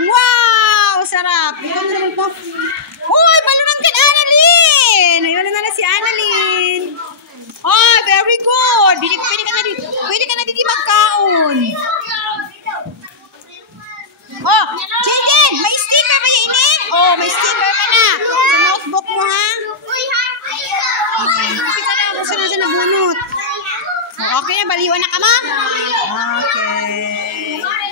Wow! Sarap. Ikaw na naman po. Uy, balunang ka, Annalyn! Ayun na si Annalyn. Oh, very good. Pwede ka na dito magkaon. Oh, Jaden, may sticker ba ini? Oh, may sticker ka na. Sa notebook mo, ha? Kita na mo siya na nabunot. Okay na, baliwan na ka, ma? Okay.